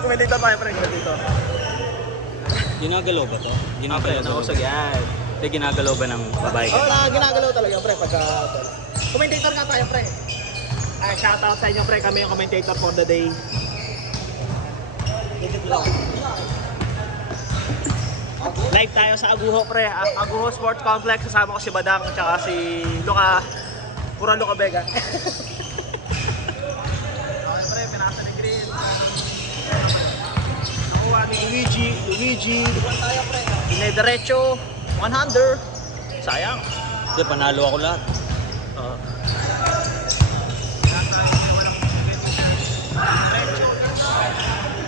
Commentator tayo, pre. Commentator. Ginagalaw ba to? Ginagalaw ba? Nakusog yan. Hindi, ginagalaw ba ng babae ka? Oo, ginagalaw talaga, pre. Pagka... Commentator nga tayo, pre. Shoutout sa inyo, pre. Kami yung commentator for the day. Live tayo sa Aguho, pre. Aguho Sports Complex. Kasama ko si Badang at saka si Luca. Pura Luca Vega. Okay, pre. Pinasa ni Green. Nakuha ni Luigi. Dinediretso. 100. Sayang. Hindi, panalo ako lahat.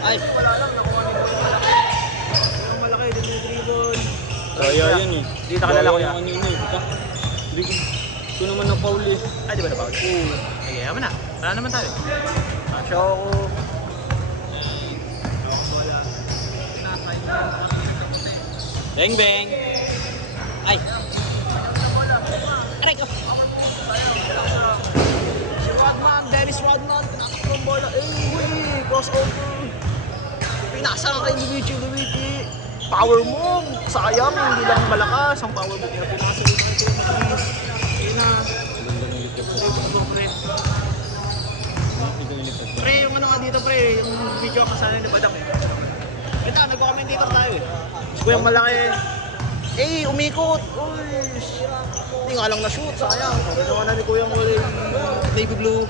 Ay! Wala lang, nakuha ni Luigi. Ang malaki, dinidribble. Kaya yan eh. Hindi na kalala ko yan. Hindi ko naman na-foul eh. Ay, di ba na-foul? Oo. Ay, yaman na. Wala naman tayo. Shoko. Bang bang! Ay! Aray ko! Si Rodman, Dennis Rodman. Tinatakbo ang bola. Eh, crossover. Pinasa ka kay Luigi. Power move. Sayang, hindi lang malakas. Ang power move niya. Pinasa rin natin. Ayun na. Pre, yung ano nga dito, pre. Yung video ka sana ni Badang eh. Ito, nagko-commentator tayo eh. Gusto ko yung malaki. Eh, umikot. Uy, hindi nga lang na-shoot. Sayang. Ginawa na ni Kuya Muli. Navy blue.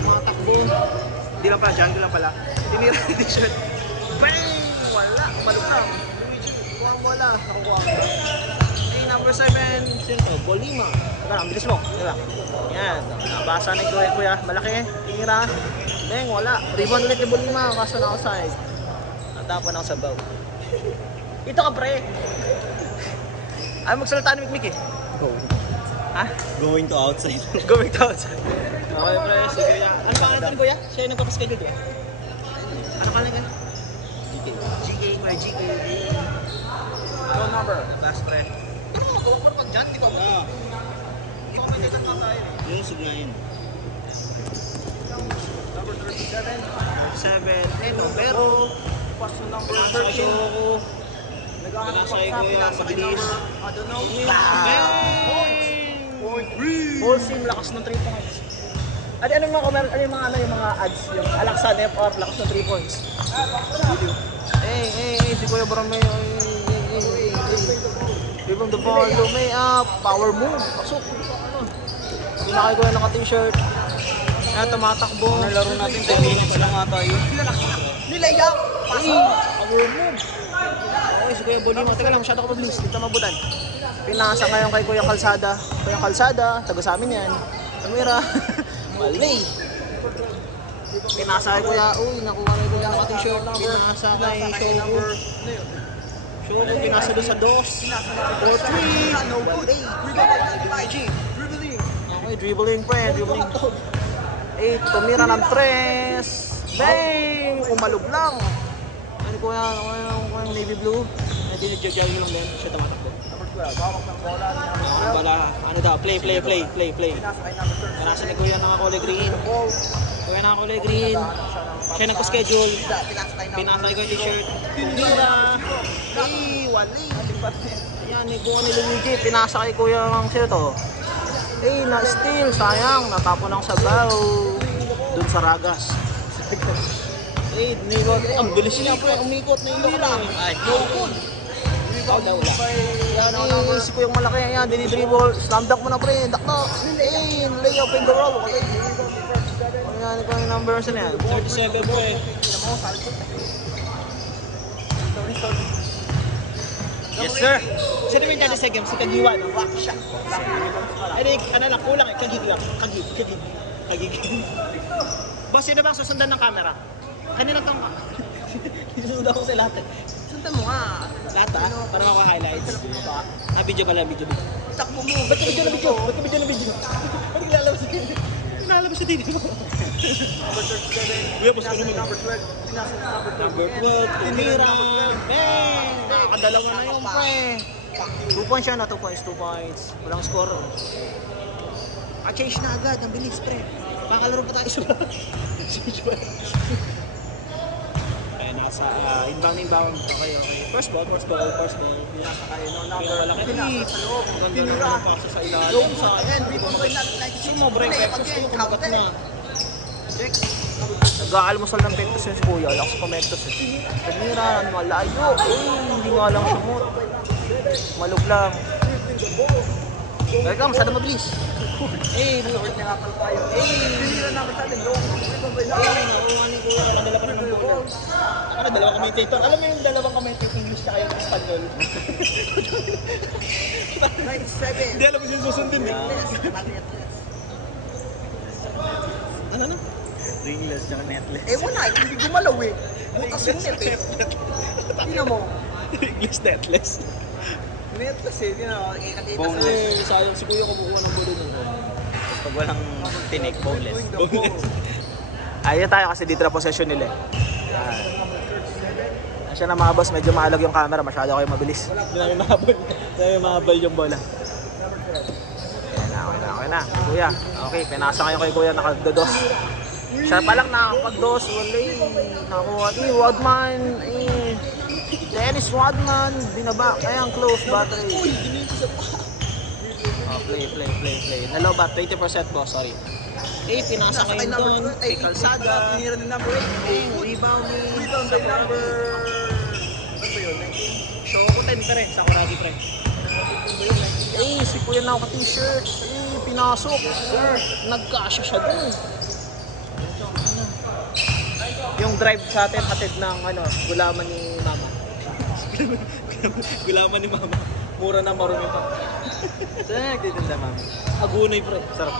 Tumatakbo. Hindi lang pala, jungle lang pala. Tinira ni t-shirt. Bang! Wala. Malutang. Luigi, kuha ang bola. Nakukuha ko. Eh, number 7. Sino to? Bolima. Teka, ang bilis mo. Diba? Yan. Nabasa ni Kuya. Malaki. Tinira. Bang, wala. Rebound ulit ni Bolima. Kaso na outside. Natapan ako sa bow. Ito ka, pre. Ay, magsalita ni Mikmik eh. Go. Ha? Going to outside. Going to outside. Okay, pre. Si Kuya. Ano pangalan ito ni Kuya? Siya yung nagpapaschedule doon. Ano pangalan ka? GK. Phone number. Last, pre. Pero mga buwak pag dyan, di ba? Hindi ko maintitan pa tayo. Yung sugnayin. Number 37. Eh, numero. Paso number 13. Pinasay ko yung mabilis. I don't know. Full sim, lakas ng 3 points. Ano yung mga ads? Yung Alexa F.R. lakas ng 3 points. Si Kuya Borromeo. Give him the ball, lumay up, power move. Pasok. Hindi na kayo Kuya naka-t-shirt. Kaya tumatakbo. Nalaro natin 10 minutes lang ata yun. Nilayak! Pasok! Power move. Si Kuya Bolima, teka lang, masyado ka mabilis, dito mabutan. Pinasa ngayon kay Kuya Kalsada. Kuya Kalsada, taga sa amin yan. Kamera. Mali. Pinasa kay Kuya, nakuha na Kuya ng t-shirt. Pinasa kay Shogo. Shogo, pinasa doon sa DOS. 4-3. No good. Okay, dribbling pre, dribbling. 8, tumira ng 3. Bang! Umalog lang. Ano Kuya yung navy blue? Dinidjagagi lang din, siya tumatakbo. Number 12, hawak ng bola. Ano daw, play. Pinasa ni Kuya nakakulay green. Kuya nakakulay green. Siya nagpa-schedule. Pinasa ko yung t-shirt. Tira! Hey, wali! Ayan, kuha ni Luigi. Pinasa kay Kuya ng sino to. Na-steal. Sayang, natapon ng sabaw. Doon sa Ragas. Ang bilis niya po, umikot na yung lang. Ay, no good. Wala. Yan, si Kuya yung malaki yan, dinidribble. Slam dunk mo na pre, dakdak. Lay up in the roll. Ayan, ito yung number saan yan? 37 po eh. Yes sir. Sino yung 30 seconds? Si Kagiwa, no? Rock shot. Ay, ano lang, kulang eh. Kagig. Boss, sino bang susundan ng camera? Kanina tong ka. Susundan ko sa lahat eh. Sundan mo nga. Lahat ah? Para maka-highlights. Video pala, video. Takbo mo. Ba't ka video na video? Ba't nilalabas sa TV? Nilalabas sa TV mo. Number 37. Kuya, boss ko naman. Number 12. Number 12. Tumira. Bang! Nakakadalawa na yun, pre. 2 points siya na, 2 points. Walang score. Change na agad, ang bilis, pre. Pakalaro pa tayo sa change pa. sa inbound. Okay. First ball. Pinasa kayo no, number. Malaki. Pinasa sa loob. Ganda Tinira. ng paso sa ilalim. Low Sa and rebound by 96. sumobra yung Pectus ko, kumakat na. Check. Nag-aalmusal ng Pectus yun si Kuya. Lakas pa Pectus eh. Tinira, malayo. Hindi nga lang sumot. Malog lang. Kaya ka, masada mabilis. Short na nga pala tayo. Tinira namin sa atin. Low. Rebound by 96. Nakuha ni Kuya, nadala pa rin ng bola. Ako, dalawang commentator. Alam mo yung dalawang commentator, English na kayo ng Espanyol. 97. Hindi alam mo yung susundin eh. Ano? Ringless tsaka netless. Wala, hindi gumalaw eh. Bukas yung net eh. Tingnan mo. English netless. Netless eh, tingnan mo. Ikakita sa Boneless. Sayang si Kuya kumukuha ng bola nun. Pag walang tinik, boneless. Ayun tayo kasi dito na possession nila eh. Siya na mga boss, medyo maalag yung camera, masyado kayo mabilis. Hindi namin mahabol yung bola. Okay na. Kuya, okay, pinasa kayo kay Kuya, nakagdados. Siya pa lang nakakapagdos, wala eh. Nakuha, Wadman, Dennis Wadman, binaba, kaya ang close battery. Play. Nalo ba? 20% boss, sorry. Pinasa kayo doon, kay Calzada. Tinira ng number 8. Rebound ni... Rebound by number... Ano ba yun? 19? So, 10 pa rin, Sakuragi pa rin. Si Kuya na ako t-shirt. Pinasok. Nagkasya siya dun. Yung drive sa atin, hatid ng gulaman ni Mama. Gulaman ni Mama. Mura na marumi pa. Saan nagtitinda, ma'am? Agunay pre. Sarap.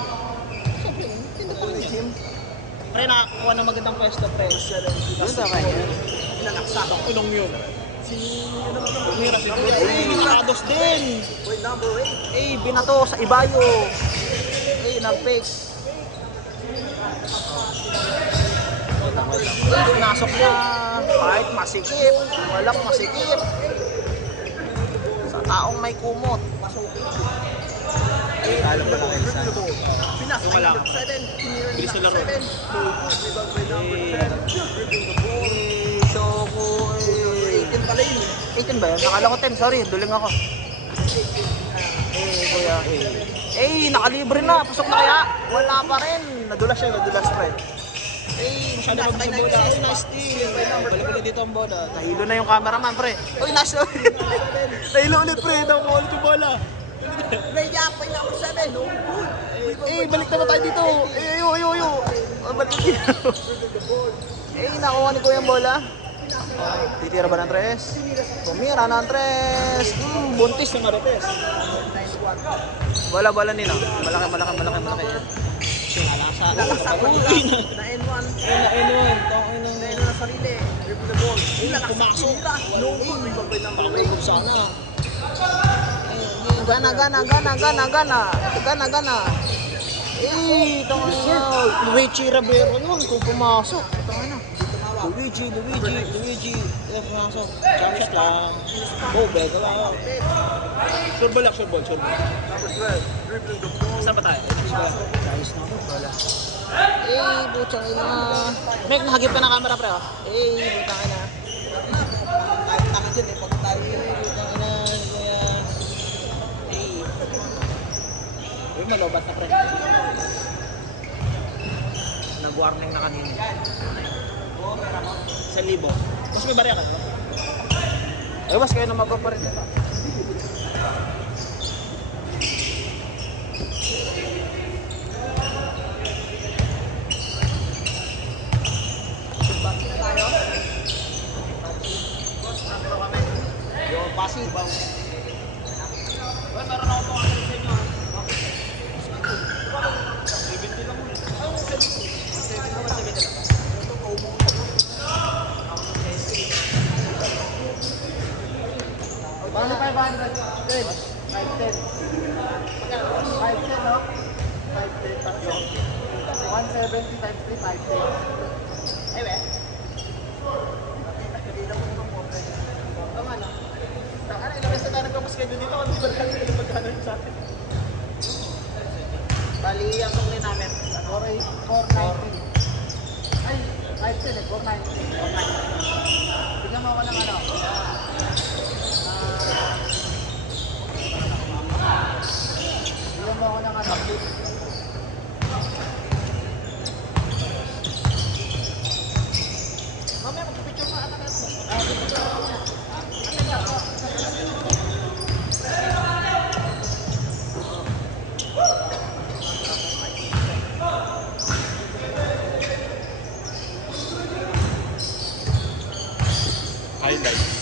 Pre, nakakuha ng magandang pwesto pre. Doon sa kanya. Nanaksak unong yun. Tumira si nakados din. Wait, number 8. Binato sa ibayo. Nag-fake. Pinasok niya. Kahit masikip. Walang masikip. Sa taong may kumot. Talo pa lang Elsa. Pinasa Wala. number 7. Tinira Bilis na ng laro. 7. Rebound by number 10. Dribbling the ball. Shoko. 18 pala yun eh. 18 ba yun? Nakala ko 10. Sorry, duling ako. Kuya. Nakalibre na. Pasok na kaya? Wala pa rin. Nadulas siya. Pre. Masyado mag-bola. Nice steal. Balik ulit dito ang bola. Nahilo na yung cameraman, pre. Nice. Nahilo ulit, pre. Nakuha ulit yung bola. Play up by number 7. No good. Balik naman tayo dito. Balik dito. Nakuha ni Kuya ang bola. Titira ba ng tres? Tumira ng tres. Buntis yung Marites. Bola nila. Malaki. Lalasa kulang. Na N1. N1. Na N1 na sarili. Dribble the ball. Pumasok. No good. Rebound by number 8. Sana. Gana. Luigi Rabero yun kung pumasok. Luigi. Pumasok. Jump shot lang. Bega lang. Sure ball. Number 12. Dribbling the ball. Saan ba tayo? Ayos na ako. Wala. Butang ina. Meg, nahagip ka ng camera, pre. Butang ina. Takot yun eh. Pag tayo Butang ina. Malobat na, pre. Nag-warning na kanina. 1,000. Mas may barya ka na. Mas kayo na mag-pa rin. Pasig. Meron ako itong sa inyo. Paano 500? 510. 510, no? 510 tatlo. 170 times 3, 510. Tama na. Ilang beses na tayo nagpapaschedule dito. Ano ba lang sila magkano yun sa atin? Bali, ang sukli namin. 490. Ay, 510 eh. 490. mo ako ng ano. Bigyan mo ako ng ano. Mamaya magpipicture pa ata ka. Highlights.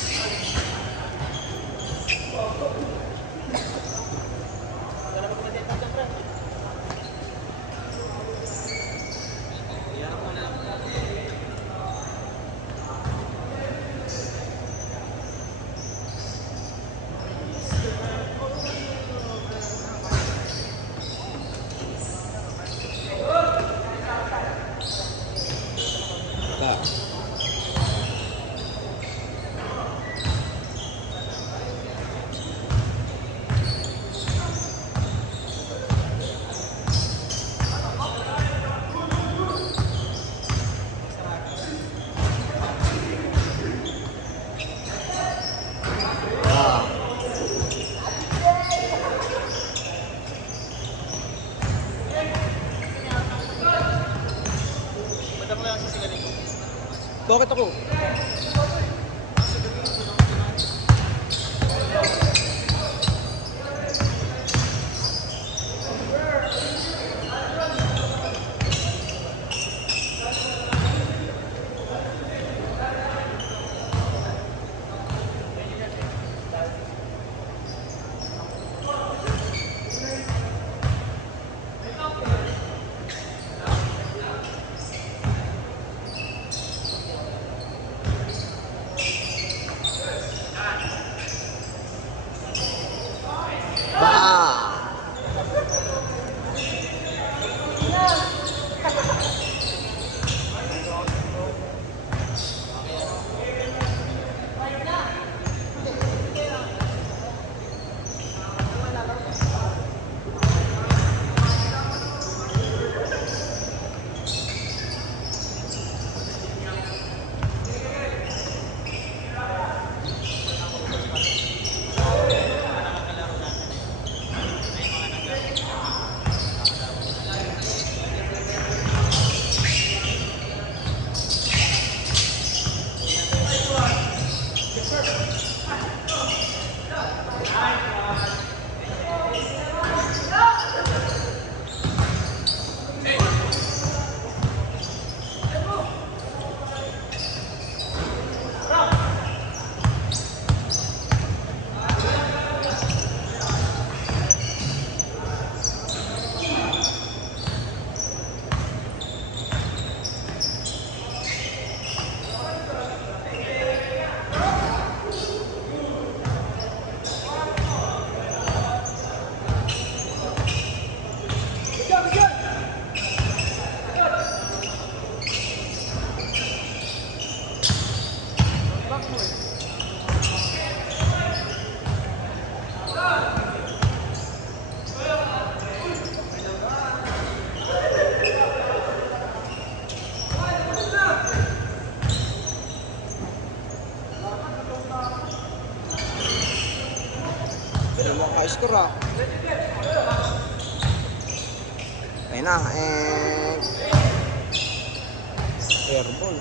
Bakit ako? Score ah. Ayun na, airball.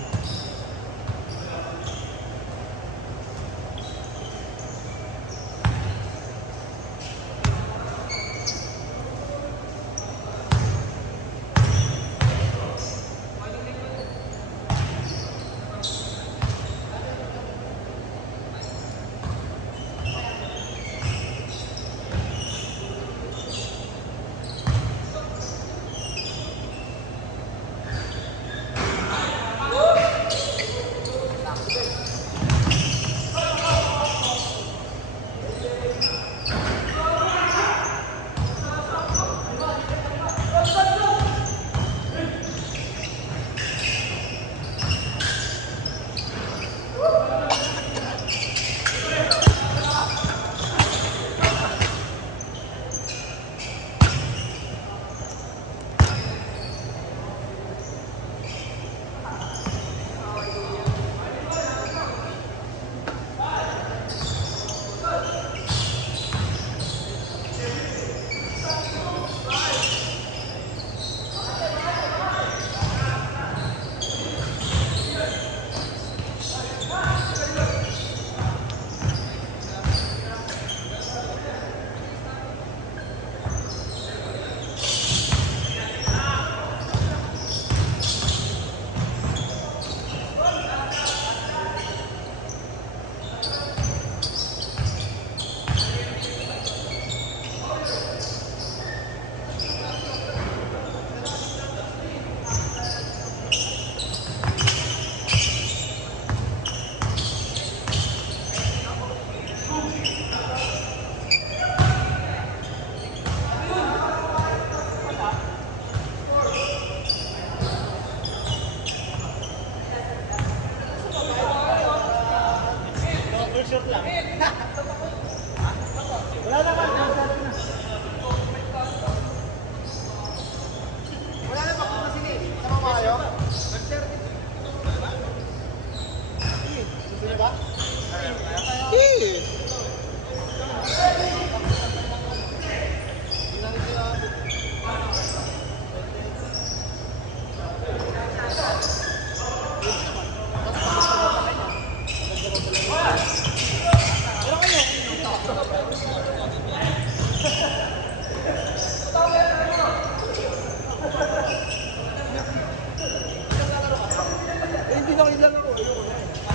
Short lang. Wala naman. Wala na pa kung sini. Sama mo kayo? Susunod ba? Hindi na kayo lang ako.